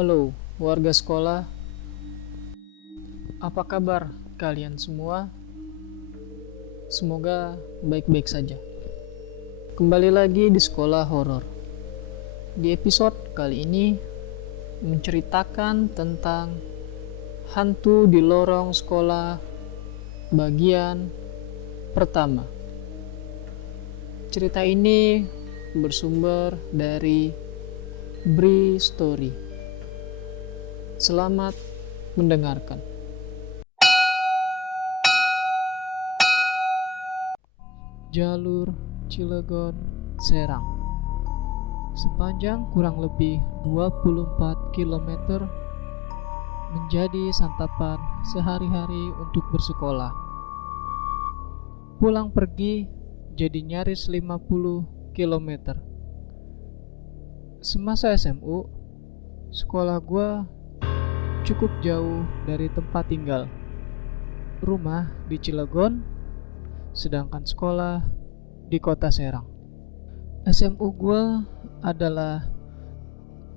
Halo, warga sekolah. Apa kabar kalian semua? Semoga baik-baik saja. Kembali lagi di sekolah horor. Di episode kali ini menceritakan tentang hantu di lorong sekolah bagian pertama. Cerita ini bersumber dari Bri Story. Selamat mendengarkan. Jalur Cilegon Serang sepanjang kurang lebih 24 km menjadi santapan sehari-hari untuk bersekolah. Pulang pergi jadi nyaris 50 km. Semasa SMU, sekolah gua cukup jauh dari tempat tinggal. Rumah di Cilegon, sedangkan sekolah di kota Serang. SMU gua adalah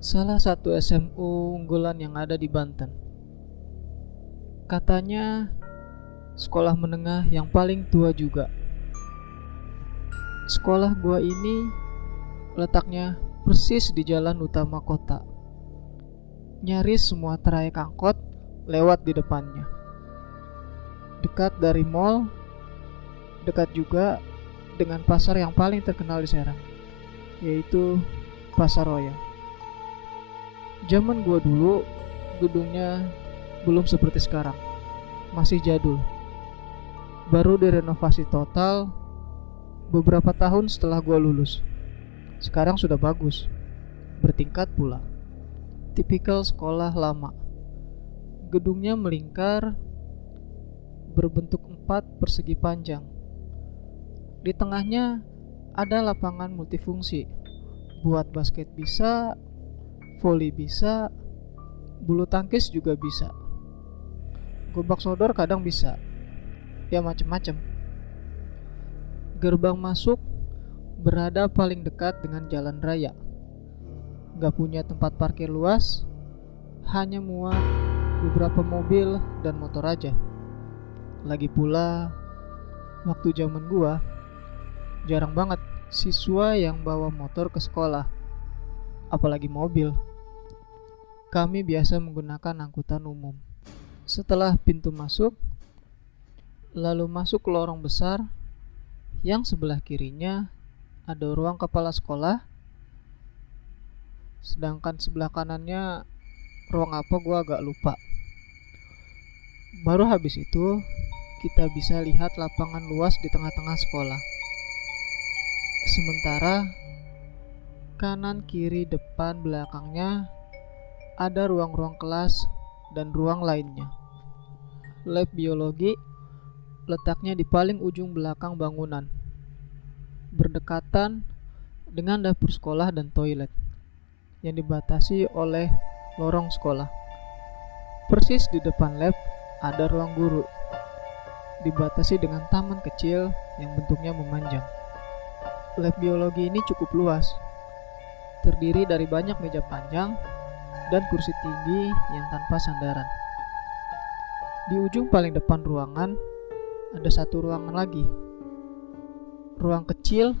salah satu SMU unggulan yang ada di Banten. Katanya sekolah menengah yang paling tua juga. Sekolah gua ini letaknya persis di jalan utama kota. Nyaris semua trayek angkot lewat di depannya. Dekat dari mall, dekat juga dengan pasar yang paling terkenal di Serang, yaitu Pasar Royal. Zaman gua dulu, gedungnya belum seperti sekarang, masih jadul. Baru direnovasi total beberapa tahun setelah gua lulus. Sekarang sudah bagus, bertingkat pula. Tipikal sekolah lama. Gedungnya melingkar, berbentuk 4 persegi panjang. Di tengahnya ada lapangan multifungsi. Buat basket bisa, voli bisa, bulu tangkis juga bisa. Gobak sodor kadang bisa. Ya macem-macem. Gerbang masuk berada paling dekat dengan jalan raya. Gak punya tempat parkir luas, hanya muat beberapa mobil dan motor aja. Lagi pula, waktu zaman gua, jarang banget siswa yang bawa motor ke sekolah, apalagi mobil. Kami biasa menggunakan angkutan umum. Setelah pintu masuk, lalu masuk ke lorong besar, yang sebelah kirinya ada ruang kepala sekolah, sedangkan sebelah kanannya ruang apa gua agak lupa. Baru habis itu kita bisa lihat lapangan luas di tengah-tengah sekolah. Sementara kanan, kiri, depan, belakangnya ada ruang-ruang kelas dan ruang lainnya. Lab biologi letaknya di paling ujung belakang bangunan, berdekatan dengan dapur sekolah dan toilet yang dibatasi oleh lorong sekolah. Persis di depan lab ada ruang guru, dibatasi dengan taman kecil yang bentuknya memanjang. Lab biologi ini cukup luas, terdiri dari banyak meja panjang dan kursi tinggi yang tanpa sandaran. Di ujung paling depan ruangan ada satu ruangan lagi, ruang kecil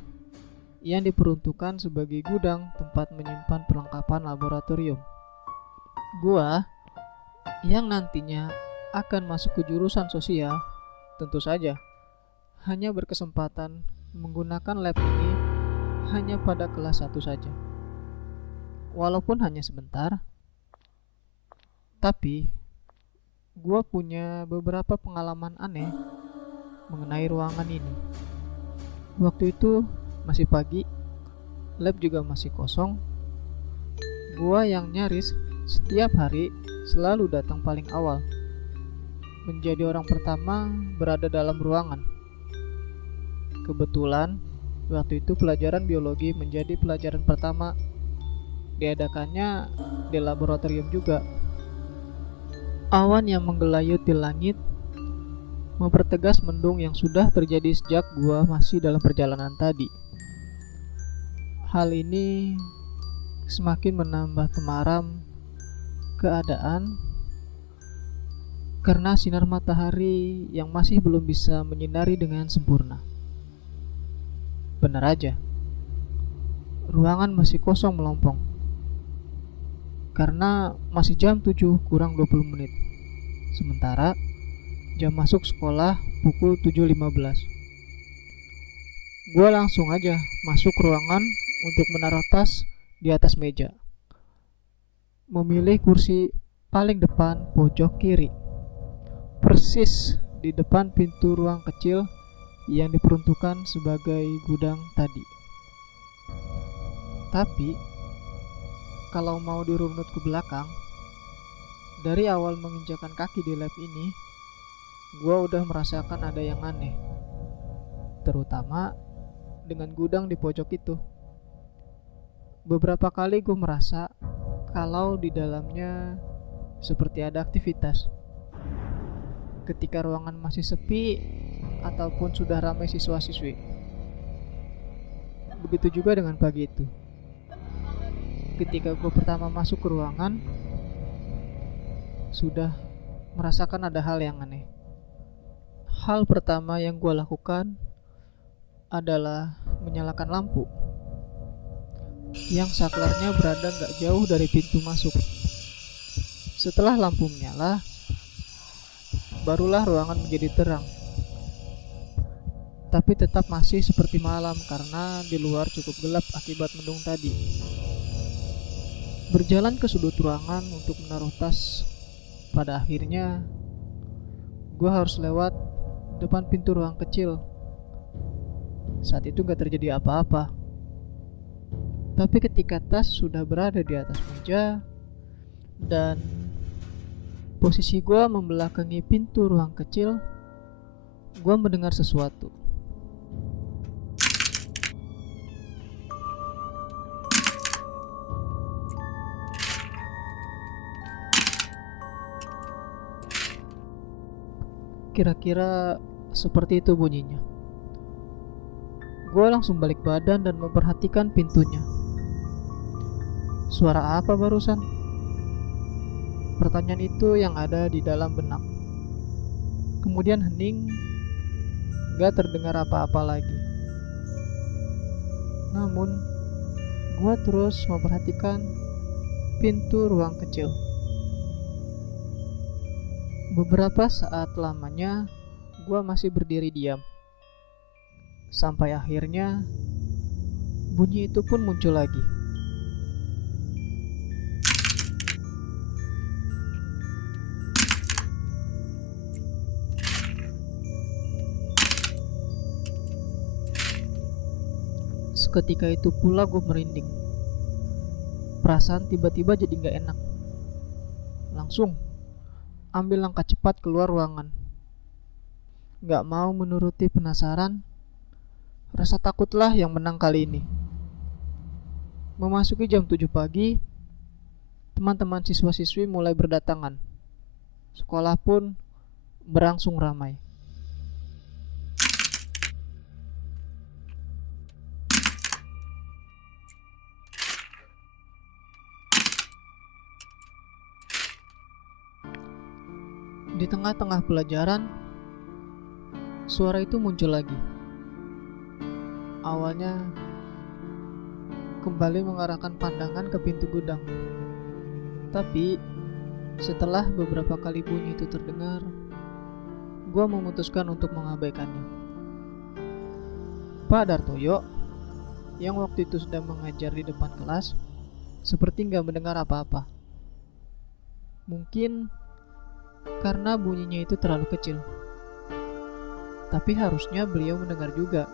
yang diperuntukkan sebagai gudang tempat menyimpan perlengkapan laboratorium. Gua yang nantinya akan masuk ke jurusan sosial, tentu saja hanya berkesempatan menggunakan lab ini hanya pada kelas 1 saja. Walaupun hanya sebentar, tapi gua punya beberapa pengalaman aneh mengenai ruangan ini. Waktu itu masih pagi, lab juga masih kosong. Gua yang nyaris setiap hari selalu datang paling awal, menjadi orang pertama berada dalam ruangan. Kebetulan waktu itu pelajaran biologi menjadi pelajaran pertama, diadakannya di laboratorium juga. Awan yang menggelayut di langit mempertegas mendung yang sudah terjadi sejak gua masih dalam perjalanan tadi. Hal ini semakin menambah temaram keadaan karena sinar matahari yang masih belum bisa menyinari dengan sempurna. Benar aja, ruangan masih kosong melompong karena masih jam 7 kurang 20 menit. Sementara jam masuk sekolah pukul 7.15. Gue langsung aja masuk ruangan untuk menaruh tas di atas meja. Memilih kursi paling depan pojok kiri, persis di depan pintu ruang kecil yang diperuntukkan sebagai gudang tadi. Tapi kalau mau dirunut ke belakang, dari awal menginjakan kaki di lab ini, gue udah merasakan ada yang aneh, terutama dengan gudang di pojok itu. Beberapa kali gue merasa kalau di dalamnya seperti ada aktivitas. Ketika ruangan masih sepi ataupun sudah ramai siswa-siswi. Begitu juga dengan pagi itu. Ketika gue pertama masuk ke ruangan, sudah merasakan ada hal yang aneh. Hal pertama yang gue lakukan adalah menyalakan lampu yang saklarnya berada gak jauh dari pintu masuk. Setelah lampu menyala, barulah ruangan menjadi terang. Tapi tetap masih seperti malam karena di luar cukup gelap akibat mendung tadi. Berjalan ke sudut ruangan untuk menaruh tas. Pada akhirnya gue harus lewat depan pintu ruang kecil. Saat itu gak terjadi apa-apa. Tapi ketika tas sudah berada di atas meja dan posisi gue membelakangi pintu ruang kecil, gue mendengar sesuatu. Kira-kira seperti itu bunyinya. Gue langsung balik badan dan memperhatikan pintunya. Suara apa barusan? Pertanyaan itu yang ada di dalam benak. Kemudian hening, gak terdengar apa-apa lagi. Namun, gue terus memperhatikan pintu ruang kecil. Beberapa saat lamanya, gue masih berdiri diam. Sampai akhirnya, bunyi itu pun muncul lagi. Seketika itu pula gue merinding. Perasaan tiba-tiba jadi gak enak. Langsung ambil langkah cepat keluar ruangan. Gak mau menuruti penasaran, rasa takutlah yang menang kali ini. Memasuki jam 7 pagi, teman-teman siswa-siswi mulai berdatangan. Sekolah pun berangsung ramai. Di tengah-tengah pelajaran, suara itu muncul lagi. Awalnya kembali mengarahkan pandangan ke pintu gudang. Tapi setelah beberapa kali bunyi itu terdengar, gue memutuskan untuk mengabaikannya. Pak Dartoyo, yang waktu itu sedang mengajar di depan kelas, seperti gak mendengar apa-apa. Mungkin karena bunyinya itu terlalu kecil. Tapi harusnya beliau mendengar juga,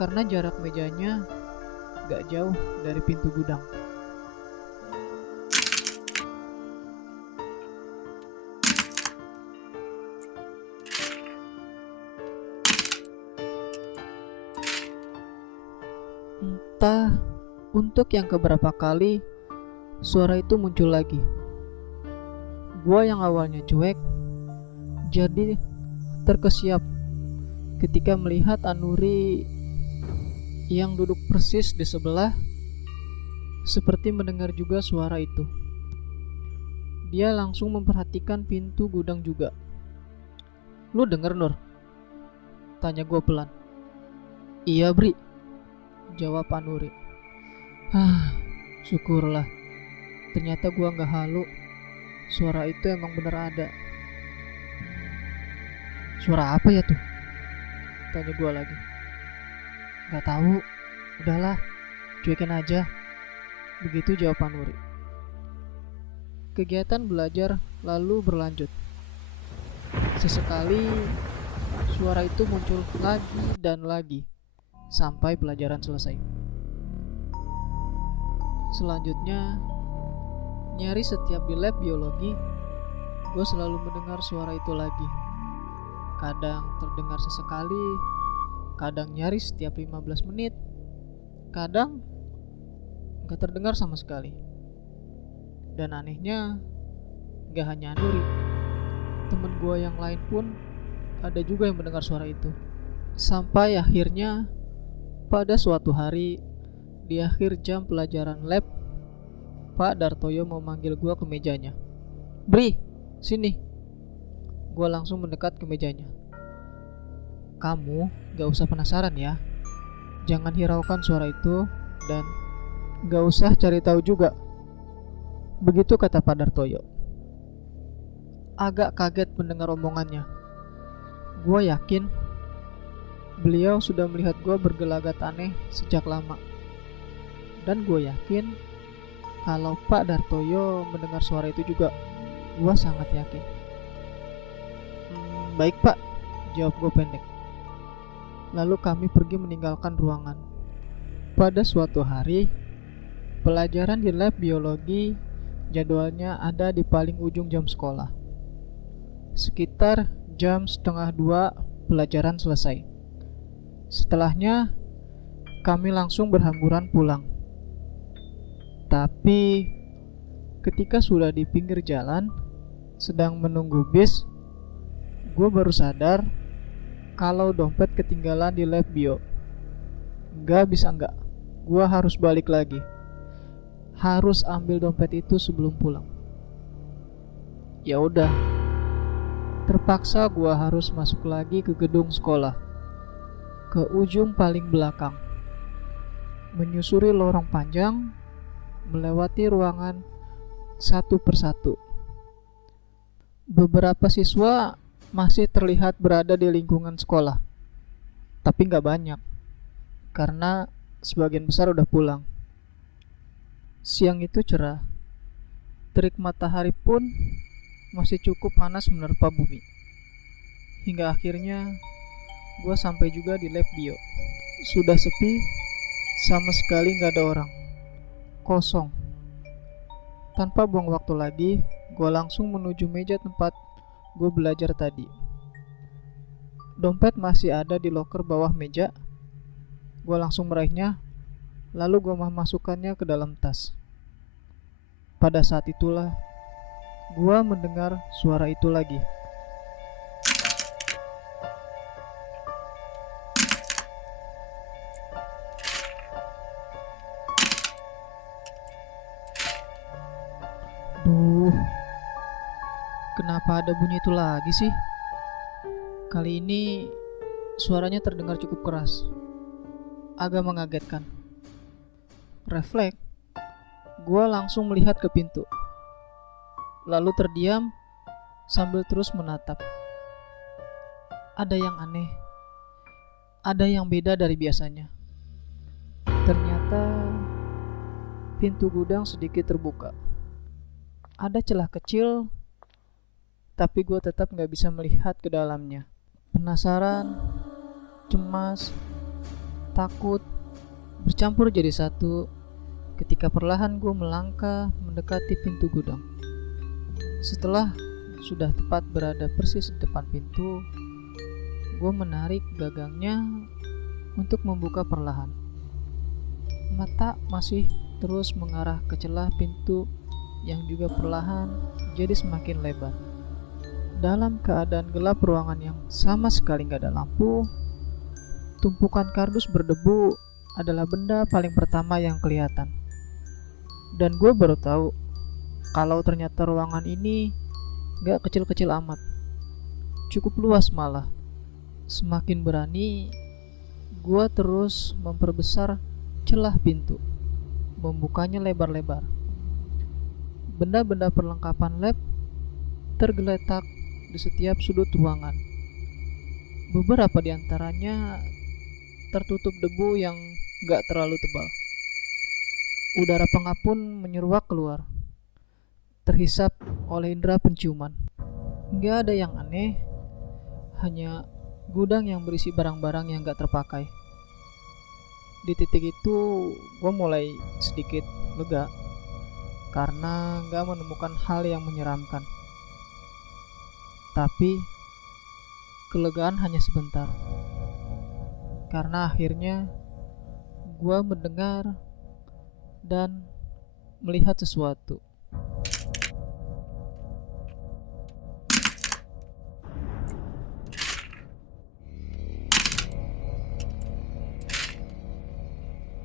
karena jarak mejanya gak jauh dari pintu gudang. Entah untuk yang keberapa kali suara itu muncul lagi. Gua yang awalnya cuek jadi terkesiap ketika melihat Anuri yang duduk persis di sebelah seperti mendengar juga suara itu. Dia langsung memperhatikan pintu gudang juga. "Lu denger, Nur?" tanya gue pelan. "Iya, Bri," jawab Anuri. Syukurlah. Ternyata gue gak halu. Suara itu emang bener ada. "Suara apa ya tuh?" tanya gue lagi. "Gak tahu. Udahlah, cuekin aja." Begitu jawab Anuri. Kegiatan belajar lalu berlanjut. Sesekali suara itu muncul lagi dan lagi sampai pelajaran selesai. Selanjutnya, nyaris setiap di lab biologi, gue selalu mendengar suara itu lagi. Kadang terdengar sesekali, kadang nyaris setiap 15 menit, kadang gak terdengar sama sekali. Dan anehnya, gak hanya Anuri, temen gue yang lain pun ada juga yang mendengar suara itu. Sampai akhirnya pada suatu hari di akhir jam pelajaran lab, Pak Dartoyo memanggil gue ke mejanya. "Bri, sini." Gue langsung mendekat ke mejanya. "Kamu gak usah penasaran ya. Jangan hiraukan suara itu dan gak usah cari tahu juga." Begitu kata Pak Dartoyo. Agak kaget mendengar omongannya. Gue yakin beliau sudah melihat gue bergelagat aneh sejak lama. Dan gue yakin kalau Pak Dartoyo mendengar suara itu juga. Gue sangat yakin. "Baik, Pak," jawab gue pendek. Lalu kami pergi meninggalkan ruangan. Pada suatu hari, pelajaran di lab biologi jadwalnya ada di paling ujung jam sekolah. Sekitar jam 1:30 pelajaran selesai. Setelahnya, kami langsung berhamburan pulang. Tapi ketika sudah di pinggir jalan, sedang menunggu bis, gue baru sadar kalau dompet ketinggalan di lab bio. Gak bisa enggak, gue harus balik lagi. Harus ambil dompet itu sebelum pulang. Ya udah, terpaksa gue harus masuk lagi ke gedung sekolah, ke ujung paling belakang, menyusuri lorong panjang, melewati ruangan satu persatu. Beberapa siswa masih terlihat berada di lingkungan sekolah, tapi gak banyak, karena sebagian besar udah pulang. Siang itu cerah, terik matahari pun masih cukup panas menerpa bumi. Hingga akhirnya gue sampai juga di lab bio. Sudah sepi, sama sekali gak ada orang. Kosong. Tanpa buang waktu lagi, gue langsung menuju meja tempat gue belajar tadi. Dompet masih ada di loker bawah meja. Gue langsung meraihnya, lalu gue memasukkannya ke dalam tas. Pada saat itulah gue mendengar suara itu lagi. Duh, kenapa ada bunyi itu lagi sih? Kali ini suaranya terdengar cukup keras, agak mengagetkan. Refleks, gue langsung melihat ke pintu, lalu terdiam sambil terus menatap. Ada yang aneh, ada yang beda dari biasanya. Ternyata pintu gudang sedikit terbuka. Ada celah kecil, tapi gue tetap gak bisa melihat ke dalamnya. Penasaran, cemas, takut bercampur jadi satu ketika perlahan gue melangkah mendekati pintu gudang. Setelah sudah tepat berada persis di depan pintu, gue menarik gagangnya untuk membuka perlahan. Mata masih terus mengarah ke celah pintu yang juga perlahan jadi semakin lebar. Dalam keadaan gelap ruangan yang sama sekali gak ada lampu, tumpukan kardus berdebu adalah benda paling pertama yang kelihatan. Dan gue baru tahu kalau ternyata ruangan ini gak kecil-kecil amat, cukup luas malah. Semakin berani, gua terus memperbesar celah pintu, membukanya lebar-lebar. Benda-benda perlengkapan lab tergeletak di setiap sudut ruangan. Beberapa di antaranya tertutup debu yang gak terlalu tebal. Udara pengap pun menyeruak keluar, terhisap oleh indera penciuman. Gak ada yang aneh, hanya gudang yang berisi barang-barang yang gak terpakai. Di titik itu, gue mulai sedikit lega karena gak menemukan hal yang menyeramkan. Tapi, kelegaan hanya sebentar, karena akhirnya gue mendengar dan melihat sesuatu.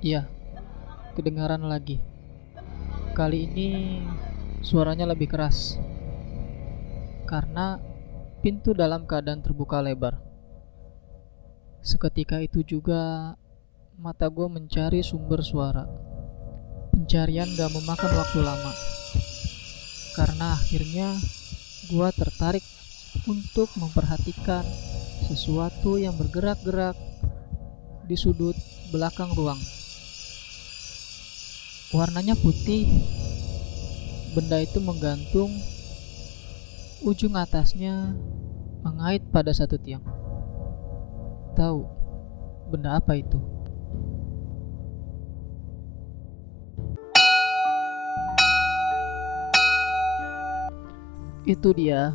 Iya, kedengaran lagi. Kali ini suaranya lebih keras karena pintu dalam keadaan terbuka lebar. Seketika itu juga mata gue mencari sumber suara. Pencarian gak memakan waktu lama, karena akhirnya gue tertarik untuk memperhatikan sesuatu yang bergerak-gerak di sudut belakang ruang. Warnanya putih. Benda itu menggantung, ujung atasnya mengait pada satu tiang. Tahu benda apa itu? Itu dia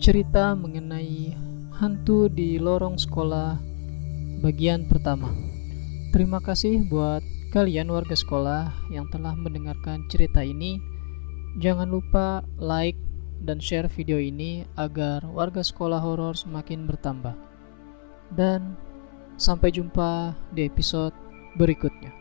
cerita mengenai hantu di lorong sekolah bagian pertama. Terima kasih buat kalian warga sekolah yang telah mendengarkan cerita ini. Jangan lupa like dan share video ini agar warga sekolah horor semakin bertambah. Dan sampai jumpa di episode berikutnya.